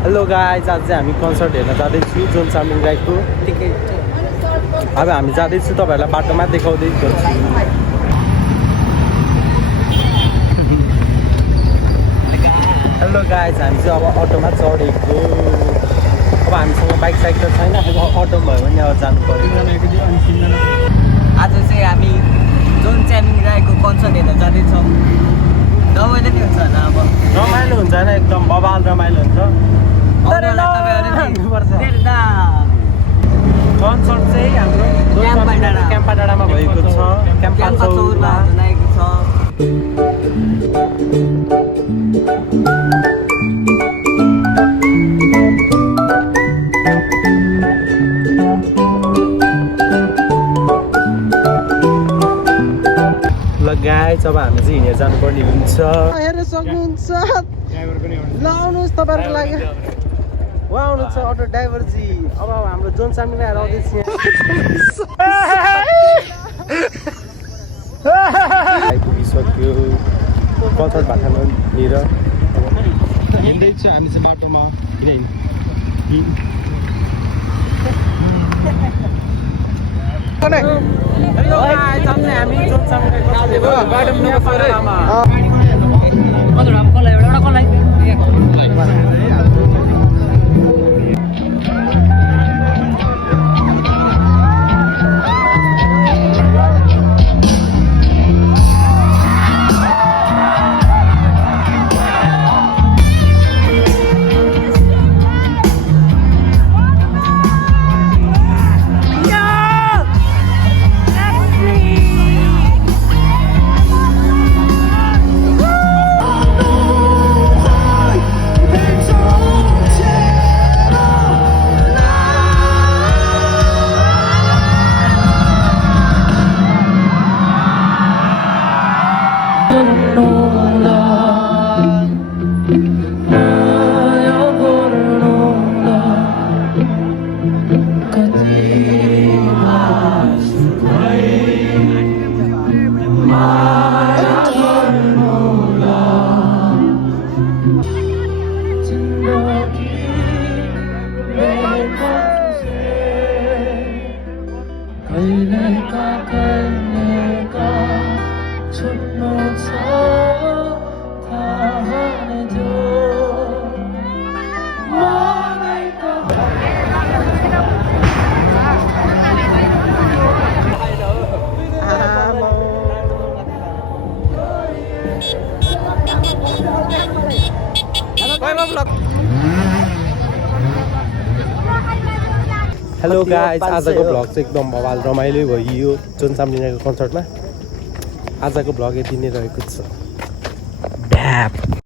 Hello guys, आज चाहिँ हामी कन्सर्ट हेर्न जाँदैछु जोन चामलिङ राईको। अब हामी जाँदैछु, तपाईँहरूलाई बाटोमा देखाउँदै गर्छु। हेलो गाइज, हामी चाहिँ अब अटोमा चढेको। अब हामीसँग बाइक साइक त छैन, अटो भयो भने अब जानु पर्यो। आज चाहिँ हामी जोन चामलिङ राईको कन्सर्ट हेर्न जाँदैछौँ। रमाइलो नि हुन्छ होला अब। रमाइलो हुन्छ होइन, एकदम बबाल रमाइलो हुन्छ। कन्सर्ट चाहिँ हाम्रो क्याम्पा डाँडामा भएको छ। क्याम्पा चौरमा लागेको छ। गाइज, अब हामी चाहिँ हिँडेर जानुपर्ने हुन्छ। हेर्न सक्नुहुन्छ, ल आउनुहोस् तपाईँहरूको लागि उहाँ आउनुहुन्छ अटो ड्राइभरजी। अब हाम्रो जोन चामलिङ राई आउँदैछ। आइपुगिसक्यो कन्सर्ट भाटानिर। हिँड्दैछ हामी चाहिँ बाटोमा। हामी जोन चामलिङ हेलो गाइज, आजको भ्लग चाहिँ एकदम बवाल रमाइलो भयो जोन चामलिङ राईको कन्सर्टमा। आजको भ्लग यति नै रहेको छ।